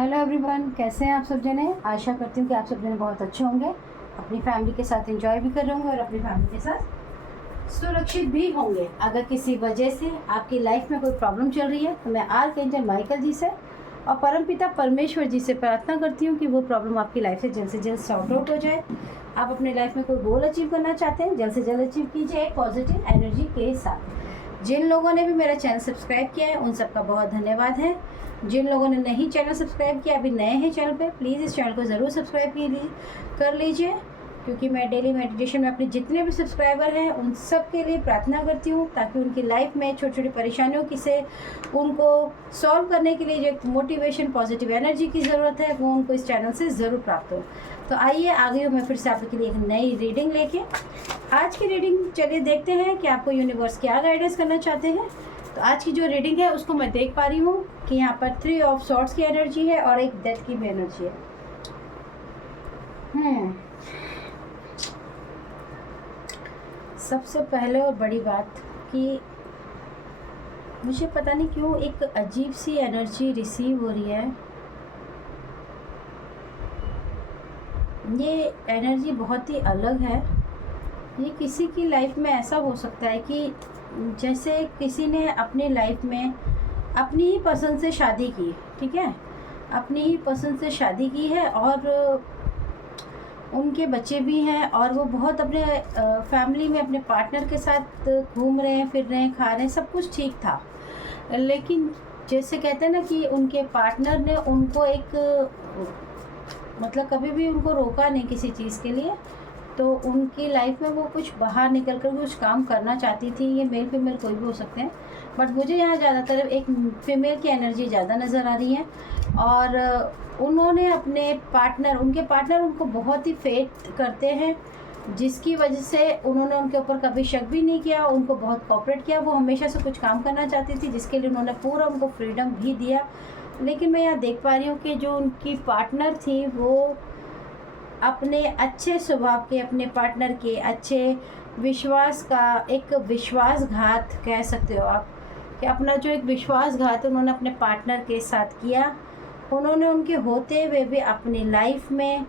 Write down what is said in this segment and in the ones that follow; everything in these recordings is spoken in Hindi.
हेलो एवरीवन, कैसे हैं आप सब जने। आशा करती हूँ कि आप सब जने बहुत अच्छे होंगे, अपनी फैमिली के साथ एंजॉय भी कर रहे होंगे और अपनी फैमिली के साथ सुरक्षित भी होंगे। अगर किसी वजह से आपकी लाइफ में कोई प्रॉब्लम चल रही है तो मैं आर्कएंजल माइकल जी से और परमपिता परमेश्वर जी से प्रार्थना करती हूँ कि वो प्रॉब्लम आपकी लाइफ से जल्द सॉर्ट आउट हो जाए। आप अपने लाइफ में कोई गोल अचीव करना चाहते हैं, जल्द से जल्द अचीव कीजिए एक पॉजिटिव एनर्जी के साथ। जिन लोगों ने भी मेरा चैनल सब्सक्राइब किया है उन सबका बहुत धन्यवाद है। जिन लोगों ने नहीं चैनल सब्सक्राइब किया, अभी नए हैं चैनल पे, प्लीज़ इस चैनल को ज़रूर सब्सक्राइब कर लीजिए, क्योंकि मैं डेली मेडिटेशन में अपने जितने भी सब्सक्राइबर हैं उन सब के लिए प्रार्थना करती हूँ ताकि उनकी लाइफ में छोटी छोटी परेशानियों की से उनको सॉल्व करने के लिए जो मोटिवेशन पॉजिटिव एनर्जी की ज़रूरत है वो उनको इस चैनल से ज़रूर प्राप्त हो। तो आइए आगे मैं फिर से आपके लिए एक नई रीडिंग लेके आज की रीडिंग चलिए देखते हैं कि आपको यूनिवर्स क्या गाइडेंस करना चाहते हैं। तो आज की जो रीडिंग है उसको मैं देख पा रही हूँ कि यहाँ पर 3 ऑफ सॉर्ड्स की एनर्जी है और एक डेथ की भी एनर्जी है। सबसे पहले और बड़ी बात कि मुझे पता नहीं क्यों एक अजीब सी एनर्जी रिसीव हो रही है। ये एनर्जी बहुत ही अलग है। ये किसी की लाइफ में ऐसा हो सकता है कि जैसे किसी ने अपनी लाइफ में अपनी ही पसंद से शादी की, ठीक है, अपनी ही पसंद से शादी की है और उनके बच्चे भी हैं और वो बहुत अपने फैमिली में अपने पार्टनर के साथ घूम रहे हैं, फिर रहे हैं, खा रहे हैं, सब कुछ ठीक था। लेकिन जैसे कहते हैं ना कि उनके पार्टनर ने उनको एक मतलब कभी भी उनको रोका नहीं किसी चीज़ के लिए, तो उनकी लाइफ में वो कुछ बाहर निकल कर कुछ काम करना चाहती थी। ये मेल फीमेल कोई भी हो सकते हैं, बट मुझे यहाँ ज़्यादातर एक फीमेल की एनर्जी ज़्यादा नज़र आ रही है। और उन्होंने अपने पार्टनर उनके पार्टनर उनको बहुत ही फेथ करते हैं, जिसकी वजह से उन्होंने उनके ऊपर कभी शक भी नहीं किया, उनको बहुत कोऑपरेट किया। वो हमेशा से कुछ काम करना चाहती थी जिसके लिए उन्होंने पूरा उनको फ्रीडम भी दिया। लेकिन मैं यहाँ देख पा रही हूँ कि जो उनकी पार्टनर थी वो अपने अच्छे स्वभाव के, अपने पार्टनर के अच्छे विश्वास का एक विश्वासघात कह सकते हो आप, कि अपना जो एक विश्वासघात उन्होंने अपने पार्टनर के साथ किया। उन्होंने उनके होते हुए भी अपनी लाइफ में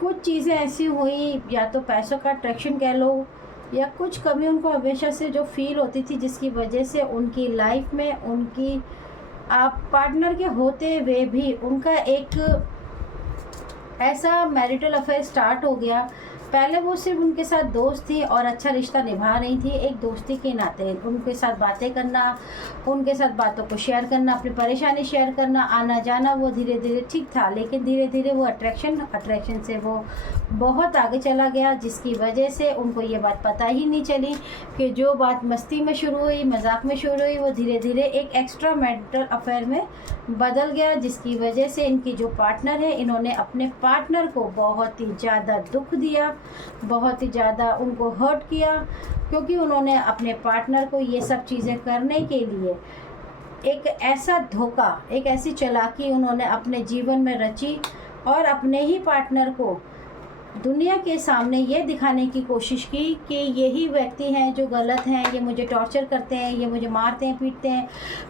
कुछ चीज़ें ऐसी हुई, या तो पैसों का अट्रैक्शन कह लो या कुछ कमी उनको हमेशा से जो फील होती थी, जिसकी वजह से उनकी लाइफ में उनकी पार्टनर के होते हुए भी उनका एक ऐसा मैरिटल अफेयर स्टार्ट हो गया। पहले वो सिर्फ उनके साथ दोस्त थी और अच्छा रिश्ता निभा रही थी, एक दोस्ती के नाते उनके साथ बातें करना, उनके साथ बातों को शेयर करना, अपनी परेशानी शेयर करना, आना जाना, वो धीरे धीरे ठीक था। लेकिन धीरे धीरे वो अट्रैक्शन से वो बहुत आगे चला गया, जिसकी वजह से उनको ये बात पता ही नहीं चली कि जो बात मस्ती में शुरू हुई, मजाक में शुरू हुई, वो धीरे धीरे एक एक्स्ट्रा मैरिटल अफेयर में बदल गया। जिसकी वजह से इनकी जो पार्टनर है, इन्होंने अपने पार्टनर को बहुत ही ज़्यादा दुख दिया, बहुत ही ज़्यादा उनको हर्ट किया, क्योंकि उन्होंने अपने पार्टनर को ये सब चीज़ें करने के लिए एक ऐसा धोखा, एक ऐसी चालाकी उन्होंने अपने जीवन में रची और अपने ही पार्टनर को दुनिया के सामने ये दिखाने की कोशिश की कि यही व्यक्ति हैं जो गलत हैं, ये मुझे टॉर्चर करते हैं, ये मुझे मारते हैं, पीटते हैं,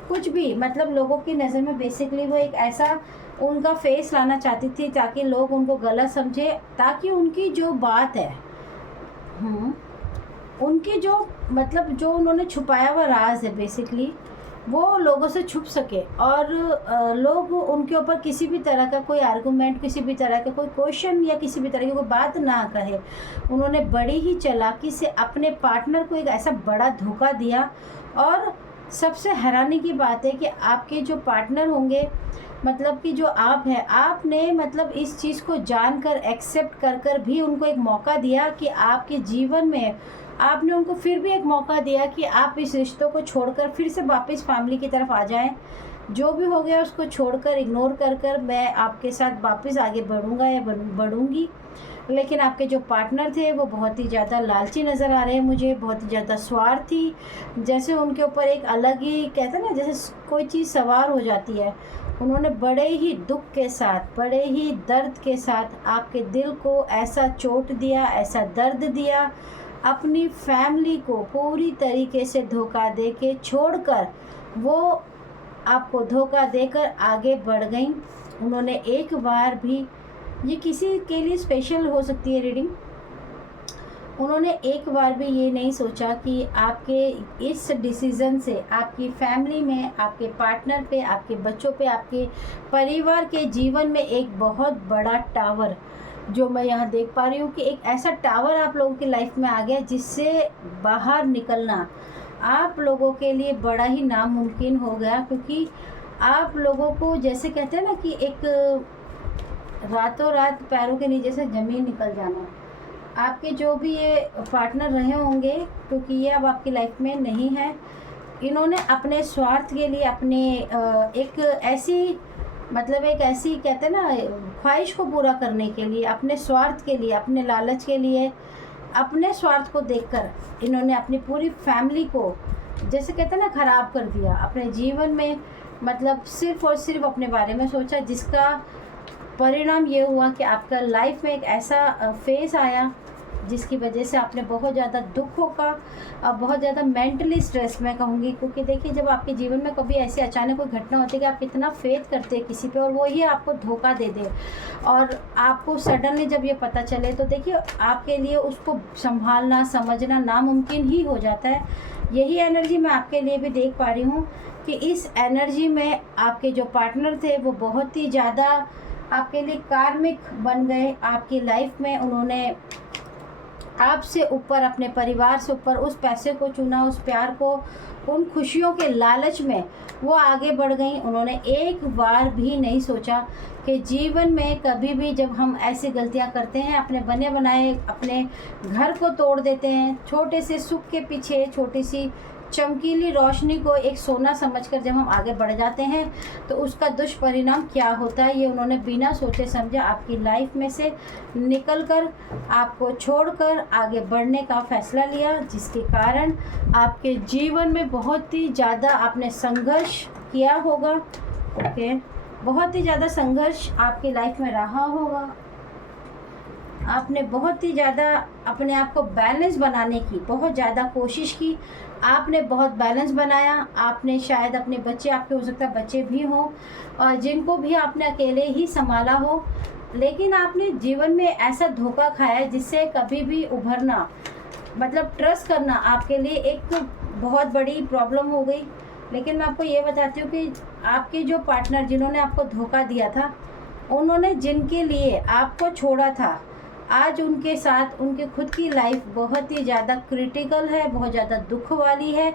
कुछ भी, मतलब लोगों की नज़र में बेसिकली वो एक ऐसा उनका फेस लाना चाहती थी ताकि लोग उनको गलत समझे, ताकि उनकी जो बात है, उनकी जो मतलब जो उन्होंने छुपाया हुआ राज है बेसिकली, वो लोगों से छुप सके और लोग उनके ऊपर किसी भी तरह का कोई आर्गूमेंट, किसी भी तरह का कोई क्वेश्चन या किसी भी तरह की कोई बात ना कहे। उन्होंने बड़ी ही चालाकी से अपने पार्टनर को एक ऐसा बड़ा धोखा दिया। और सबसे हैरानी की बात है कि आपके जो पार्टनर होंगे, मतलब कि जो आप हैं, आपने मतलब इस चीज़ को जानकर एक्सेप्ट कर भी उनको एक मौका दिया कि आपके जीवन में आपने उनको फिर भी एक मौका दिया कि आप इस रिश्तों को छोड़कर फिर से वापस फैमिली की तरफ आ जाएं। जो भी हो गया उसको छोड़कर, इग्नोर कर मैं आपके साथ वापस आगे बढ़ूंगा या बढ़ूंगी। लेकिन आपके जो पार्टनर थे वो बहुत ही ज़्यादा लालची नज़र आ रहे हैं मुझे, बहुत ही ज़्यादा स्वार्थी, जैसे उनके ऊपर एक अलग ही कहते हैं ना, जैसे कोई चीज़ सवार हो जाती है। उन्होंने बड़े ही दुख के साथ, बड़े ही दर्द के साथ आपके दिल को ऐसा चोट दिया, ऐसा दर्द दिया, अपनी फैमिली को पूरी तरीके से धोखा दे के छोड़कर वो आपको धोखा देकर आगे बढ़ गई। उन्होंने एक बार भी, ये किसी के लिए स्पेशल हो सकती है रीडिंग, उन्होंने एक बार भी ये नहीं सोचा कि आपके इस डिसीज़न से आपकी फैमिली में, आपके पार्टनर पे, आपके बच्चों पे, आपके परिवार के जीवन में एक बहुत बड़ा टावर, जो मैं यहाँ देख पा रही हूँ कि एक ऐसा टावर आप लोगों की लाइफ में आ गया जिससे बाहर निकलना आप लोगों के लिए बड़ा ही नामुमकिन हो गया। क्योंकि आप लोगों को, जैसे कहते हैं ना कि एक रातों रात पैरों के नीचे से ज़मीन निकल जाना, आपके जो भी ये पार्टनर रहे होंगे, क्योंकि ये अब आपकी लाइफ में नहीं है, इन्होंने अपने स्वार्थ के लिए, अपने एक ऐसी, मतलब एक ऐसी कहते हैं ना ख्वाहिश को पूरा करने के लिए, अपने स्वार्थ के लिए, अपने लालच के लिए, अपने स्वार्थ को देखकर इन्होंने अपनी पूरी फैमिली को, जैसे कहते हैं ना, ख़राब कर दिया अपने जीवन में। मतलब सिर्फ़ और सिर्फ अपने बारे में सोचा, जिसका परिणाम ये हुआ कि आपका लाइफ में एक ऐसा फेज़ आया जिसकी वजह से आपने बहुत ज़्यादा दुखों का, अब बहुत ज़्यादा मेंटली स्ट्रेस मैं कहूँगी। क्योंकि देखिए, जब आपके जीवन में कभी ऐसी अचानक कोई घटना होती है कि आप कितना फेथ करते हैं किसी पे और वो ही आपको धोखा दे दे, और आपको सडनली जब ये पता चले, तो देखिए आपके लिए उसको संभालना, समझना नामुमकिन ही हो जाता है। यही एनर्जी मैं आपके लिए भी देख पा रही हूँ कि इस एनर्जी में आपके जो पार्टनर थे वो बहुत ही ज़्यादा आपके लिए कार्मिक बन गए आपकी लाइफ में। उन्होंने आपसे ऊपर, अपने परिवार से ऊपर उस पैसे को चुना, उस प्यार को, उन खुशियों के लालच में वो आगे बढ़ गई। उन्होंने एक बार भी नहीं सोचा कि जीवन में कभी भी जब हम ऐसी गलतियां करते हैं, अपने बने बनाए अपने घर को तोड़ देते हैं, छोटे से सुख के पीछे छोटी सी चमकीली रोशनी को एक सोना समझकर जब हम आगे बढ़ जाते हैं, तो उसका दुष्परिणाम क्या होता है, ये उन्होंने बिना सोचे समझे आपकी लाइफ में से निकलकर आपको छोड़कर आगे बढ़ने का फैसला लिया, जिसके कारण आपके जीवन में बहुत ही ज़्यादा आपने संघर्ष किया होगा। ओके, बहुत ही ज़्यादा संघर्ष आपकी लाइफ में रहा होगा। आपने बहुत ही ज़्यादा अपने आप को बैलेंस बनाने की बहुत ज़्यादा कोशिश की, आपने बहुत बैलेंस बनाया। आपने शायद अपने बच्चे, आपके हो सकता है बच्चे भी हों और जिनको भी आपने अकेले ही संभाला हो, लेकिन आपने जीवन में ऐसा धोखा खाया जिससे कभी भी उभरना, मतलब ट्रस्ट करना आपके लिए एक बहुत बड़ी प्रॉब्लम हो गई। लेकिन मैं आपको ये बताती हूँ कि आपके जो पार्टनर जिन्होंने आपको धोखा दिया था, उन्होंने जिनके लिए आपको छोड़ा था, आज उनके साथ उनकी खुद की लाइफ बहुत ही ज़्यादा क्रिटिकल है, बहुत ज़्यादा दुख वाली है।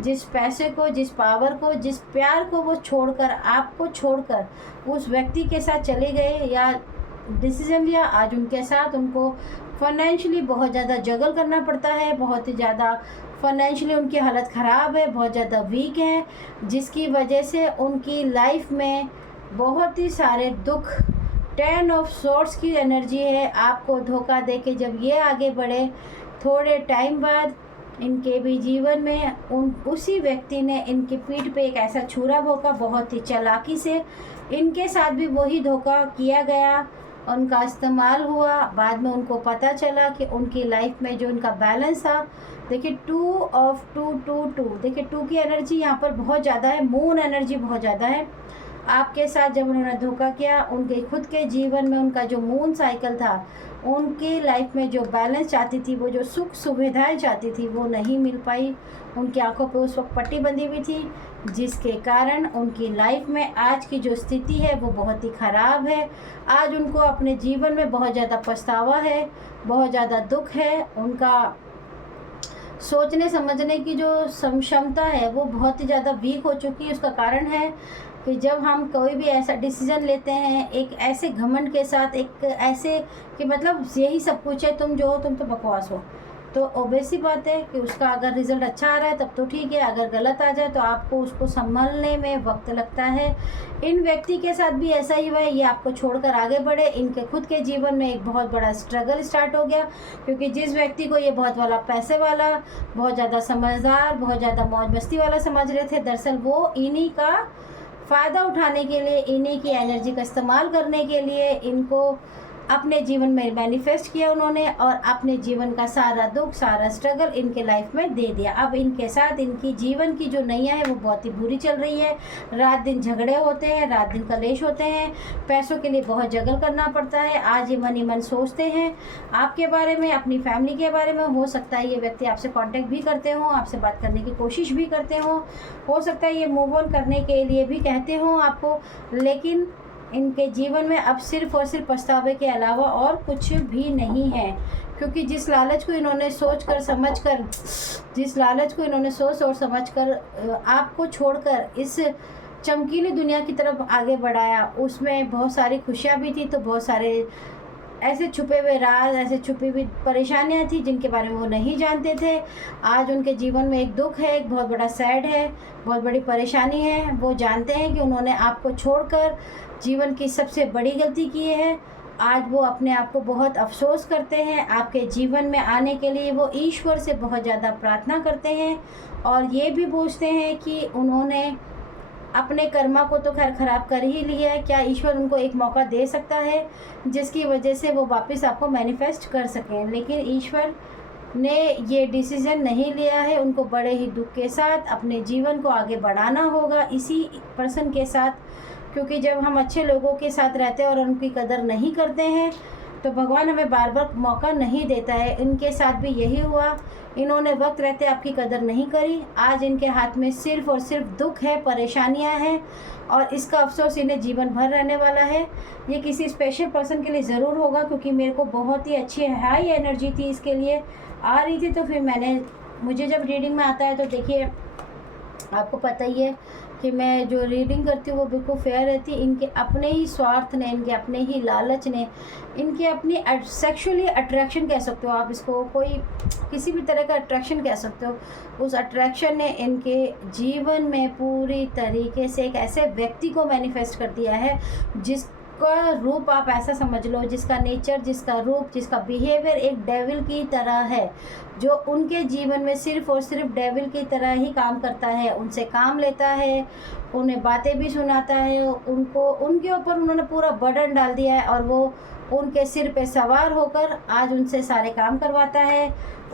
जिस पैसे को, जिस पावर को, जिस प्यार को वो छोड़कर, आपको छोड़कर उस व्यक्ति के साथ चले गए या डिसीजन लिया, आज उनके साथ उनको फाइनेंशियली बहुत ज़्यादा जगल करना पड़ता है, बहुत ही ज़्यादा फाइनेंशियली उनकी हालत ख़राब है, बहुत ज़्यादा वीक है, जिसकी वजह से उनकी लाइफ में बहुत ही सारे दुख, 10 ऑफ सोर्ट्स की एनर्जी है। आपको धोखा दे के जब ये आगे बढ़े, थोड़े टाइम बाद इनके भी जीवन में उसी व्यक्ति ने इनकी पीठ पे एक ऐसा छुरा भोंका, बहुत ही चालाकी से इनके साथ भी वही धोखा किया गया, उनका इस्तेमाल हुआ। बाद में उनको पता चला कि उनकी लाइफ में जो उनका बैलेंस था, देखिए 2 ऑफ 2 2 2, देखिए 2 की एनर्जी यहाँ पर बहुत ज़्यादा है, मून एनर्जी बहुत ज़्यादा है। आपके साथ जब उन्होंने धोखा किया, उनके खुद के जीवन में उनका जो मून साइकिल था, उनकी लाइफ में जो बैलेंस चाहती थी, वो जो सुख सुविधाएं चाहती थी, वो नहीं मिल पाई। उनकी आंखों पे उस वक्त पट्टी बंधी हुई थी, जिसके कारण उनकी लाइफ में आज की जो स्थिति है वो बहुत ही ख़राब है। आज उनको अपने जीवन में बहुत ज़्यादा पछतावा है, बहुत ज़्यादा दुख है। उनका सोचने समझने की जो क्षमता है वो बहुत ही ज़्यादा वीक हो चुकी है। उसका कारण है कि जब हम कोई भी ऐसा डिसीज़न लेते हैं, एक ऐसे घमंड के साथ, एक ऐसे कि मतलब यही सब कुछ है, तुम जो हो तुम तो बकवास हो, तो ऑब्वियस सी बात है कि उसका अगर रिज़ल्ट अच्छा आ रहा है तब तो ठीक है, अगर गलत आ जाए तो आपको उसको संभालने में वक्त लगता है। इन व्यक्ति के साथ भी ऐसा ही हुआ है, ये आपको छोड़कर आगे बढ़े, इनके खुद के जीवन में एक बहुत बड़ा स्ट्रगल स्टार्ट हो गया। क्योंकि जिस व्यक्ति को ये बहुत वाला पैसे वाला, बहुत ज़्यादा समझदार, बहुत ज़्यादा मौज मस्ती वाला समझ रहे थे, दरअसल वो इन्हीं का फ़ायदा उठाने के लिए, इन्हीं की एनर्जी का इस्तेमाल करने के लिए, इनको अपने जीवन में मैनिफेस्ट किया उन्होंने और अपने जीवन का सारा दुख, सारा स्ट्रगल इनके लाइफ में दे दिया। अब इनके साथ इनकी जीवन की जो नैया है वो बहुत ही बुरी चल रही है। रात दिन झगड़े होते हैं, रात दिन कलेश होते हैं, पैसों के लिए बहुत जगल करना पड़ता है। आज ये मन ही मन सोचते हैं आपके बारे में, अपनी फैमिली के बारे में। हो सकता है ये व्यक्ति आपसे कांटेक्ट भी करते हों, आपसे बात करने की कोशिश भी करते हों, हो सकता है ये मूव ऑन करने के लिए भी कहते हों आपको, लेकिन इनके जीवन में अब सिर्फ़ और सिर्फ पछतावे के अलावा और कुछ भी नहीं है। क्योंकि जिस लालच को इन्होंने सोच और समझ कर आपको छोड़कर इस चमकीली दुनिया की तरफ आगे बढ़ाया, उसमें बहुत सारी खुशियाँ भी थी, तो बहुत सारे ऐसे छुपे हुए राज, ऐसे छुपी हुई परेशानियां थी जिनके बारे में वो नहीं जानते थे। आज उनके जीवन में एक दुख है, एक बहुत बड़ा सैड है, बहुत बड़ी परेशानी है। वो जानते हैं कि उन्होंने आपको छोड़कर जीवन की सबसे बड़ी गलती की है। आज वो अपने आप को बहुत अफसोस करते हैं। आपके जीवन में आने के लिए वो ईश्वर से बहुत ज़्यादा प्रार्थना करते हैं और ये भी पूछते हैं कि उन्होंने अपने कर्मा को तो खैर ख़राब कर ही लिया है, क्या ईश्वर उनको एक मौका दे सकता है जिसकी वजह से वो वापस आपको मैनिफेस्ट कर सकें। लेकिन ईश्वर ने ये डिसीज़न नहीं लिया है। उनको बड़े ही दुख के साथ अपने जीवन को आगे बढ़ाना होगा इसी पर्सन के साथ, क्योंकि जब हम अच्छे लोगों के साथ रहते हैं और उनकी कदर नहीं करते हैं तो भगवान हमें बार बार मौका नहीं देता है। इनके साथ भी यही हुआ। इन्होंने वक्त रहते आपकी कदर नहीं करी। आज इनके हाथ में सिर्फ़ और सिर्फ दुख है, परेशानियां हैं और इसका अफसोस इन्हें जीवन भर रहने वाला है। ये किसी स्पेशल पर्सन के लिए ज़रूर होगा, क्योंकि मेरे को बहुत ही अच्छी हाई एनर्जी थी इसके लिए आ रही थी। तो फिर मुझे जब रीडिंग में आता है तो देखिए आपको पता ही है कि मैं जो रीडिंग करती हूँ वो बिल्कुल फेयर रहती है। इनके अपने ही स्वार्थ ने, इनके अपने ही लालच ने, इनके अपनी सेक्सुअली अट्रैक्शन कह सकते हो आप इसको, कोई किसी भी तरह का अट्रैक्शन कह सकते हो, उस अट्रैक्शन ने इनके जीवन में पूरी तरीके से एक ऐसे व्यक्ति को मैनिफेस्ट कर दिया है जिसका रूप आप ऐसा समझ लो, जिसका नेचर, जिसका रूप, जिसका बिहेवियर एक डेविल की तरह है, जो उनके जीवन में सिर्फ़ और सिर्फ डेविल की तरह ही काम करता है। उनसे काम लेता है, उन्हें बातें भी सुनाता है, उनके ऊपर उन्होंने पूरा बर्डन डाल दिया है और वो उनके सिर पे सवार होकर आज उनसे सारे काम करवाता है।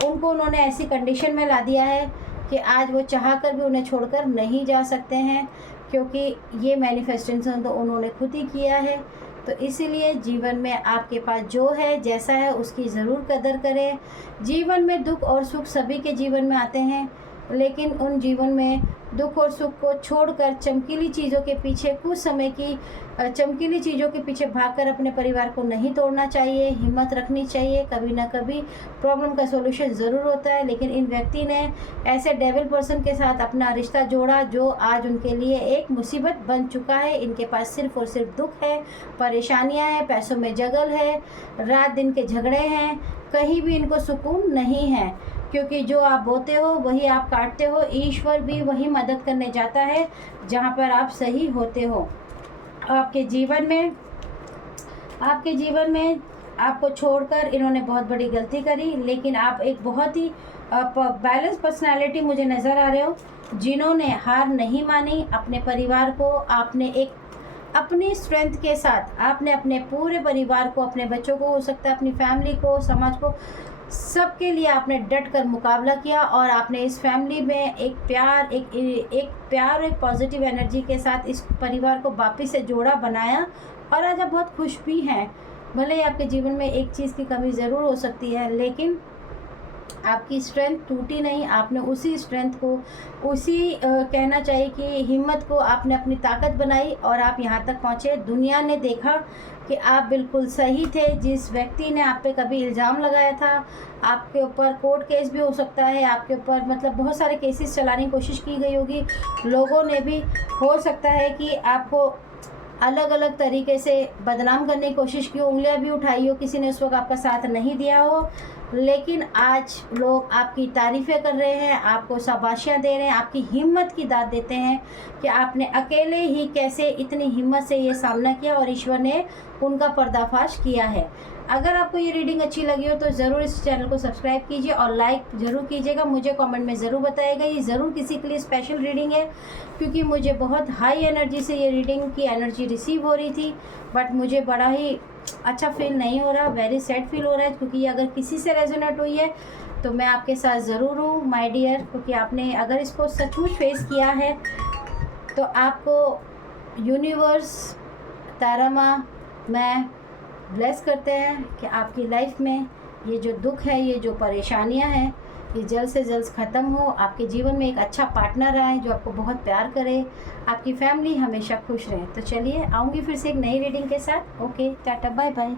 उनको उन्होंने ऐसी कंडीशन में ला दिया है कि आज वो चाह कर भी उन्हें छोड़कर नहीं जा सकते हैं, क्योंकि ये मैनिफेस्टेशन तो उन्होंने खुद ही किया है। तो इसीलिए जीवन में आपके पास जो है, जैसा है, उसकी ज़रूर कदर करें। जीवन में दुख और सुख सभी के जीवन में आते हैं, लेकिन उन जीवन में दुख और सुख को छोड़कर चमकीली चीज़ों के पीछे, कुछ समय की चमकीली चीज़ों के पीछे भागकर अपने परिवार को नहीं तोड़ना चाहिए। हिम्मत रखनी चाहिए। कभी ना कभी प्रॉब्लम का सॉल्यूशन ज़रूर होता है। लेकिन इन व्यक्ति ने ऐसे डेविल पर्सन के साथ अपना रिश्ता जोड़ा जो आज उनके लिए एक मुसीबत बन चुका है। इनके पास सिर्फ़ और सिर्फ दुख है, परेशानियाँ हैं, पैसों में जगल है, रात दिन के झगड़े हैं, कहीं भी इनको सुकून नहीं है, क्योंकि जो आप बोते हो वही आप काटते हो। ईश्वर भी वही मदद करने जाता है जहाँ पर आप सही होते हो। आपके जीवन में आपको छोड़कर इन्होंने बहुत बड़ी गलती करी, लेकिन आप एक बहुत ही बैलेंस पर्सनालिटी मुझे नज़र आ रहे हो, जिन्होंने हार नहीं मानी। अपने परिवार को आपने एक अपनी स्ट्रेंथ के साथ आपने अपने पूरे परिवार को, अपने बच्चों को, हो सकता है अपनी फैमिली को, समाज को, सबके लिए आपने डट कर मुकाबला किया और आपने इस फैमिली में एक प्यार, एक पॉजिटिव एनर्जी के साथ इस परिवार को वापस से जोड़ा, बनाया और आज आप बहुत खुश भी हैं। भले ही आपके जीवन में एक चीज़ की कमी ज़रूर हो सकती है, लेकिन आपकी स्ट्रेंथ टूटी नहीं। आपने उसी स्ट्रेंथ को, कहना चाहिए कि हिम्मत को आपने अपनी ताकत बनाई और आप यहाँ तक पहुँचे। दुनिया ने देखा कि आप बिल्कुल सही थे। जिस व्यक्ति ने आप पे कभी इल्ज़ाम लगाया था, आपके ऊपर कोर्ट केस भी हो सकता है, आपके ऊपर मतलब बहुत सारे केसेस चलाने की कोशिश की गई होगी। लोगों ने भी हो सकता है कि आपको अलग अलग तरीके से बदनाम करने की कोशिश की, उंगलियां भी उठाई हो, किसी ने उस वक्त आपका साथ नहीं दिया हो, लेकिन आज लोग आपकी तारीफ़ें कर रहे हैं, आपको शाबाशियाँ दे रहे हैं, आपकी हिम्मत की दाद देते हैं कि आपने अकेले ही कैसे इतनी हिम्मत से ये सामना किया और ईश्वर ने उनका पर्दाफाश किया है। अगर आपको ये रीडिंग अच्छी लगी हो तो ज़रूर इस चैनल को सब्सक्राइब कीजिए और लाइक ज़रूर कीजिएगा। मुझे कमेंट में ज़रूर बताइएगा। ये ज़रूर किसी के लिए स्पेशल रीडिंग है, क्योंकि मुझे बहुत हाई एनर्जी से ये रीडिंग की एनर्जी रिसीव हो रही थी, बट मुझे बड़ा ही अच्छा फील नहीं हो रहा, वेरी सैड फील हो रहा है, क्योंकि अगर किसी से रेजोनेट हुई है तो मैं आपके साथ ज़रूर हूँ माय डियर, क्योंकि आपने अगर इसको सचमुच फेस किया है तो आपको यूनिवर्स, तारा माँ, मैं ब्लेस करते हैं कि आपकी लाइफ में ये जो दुख है, ये जो परेशानियां हैं, ये जल्द से जल्द ख़त्म हो। आपके जीवन में एक अच्छा पार्टनर आए जो आपको बहुत प्यार करे, आपकी फैमिली हमेशा खुश रहे। तो चलिए आऊँगी फिर से एक नई रीडिंग के साथ। Okay, tata, bye bye.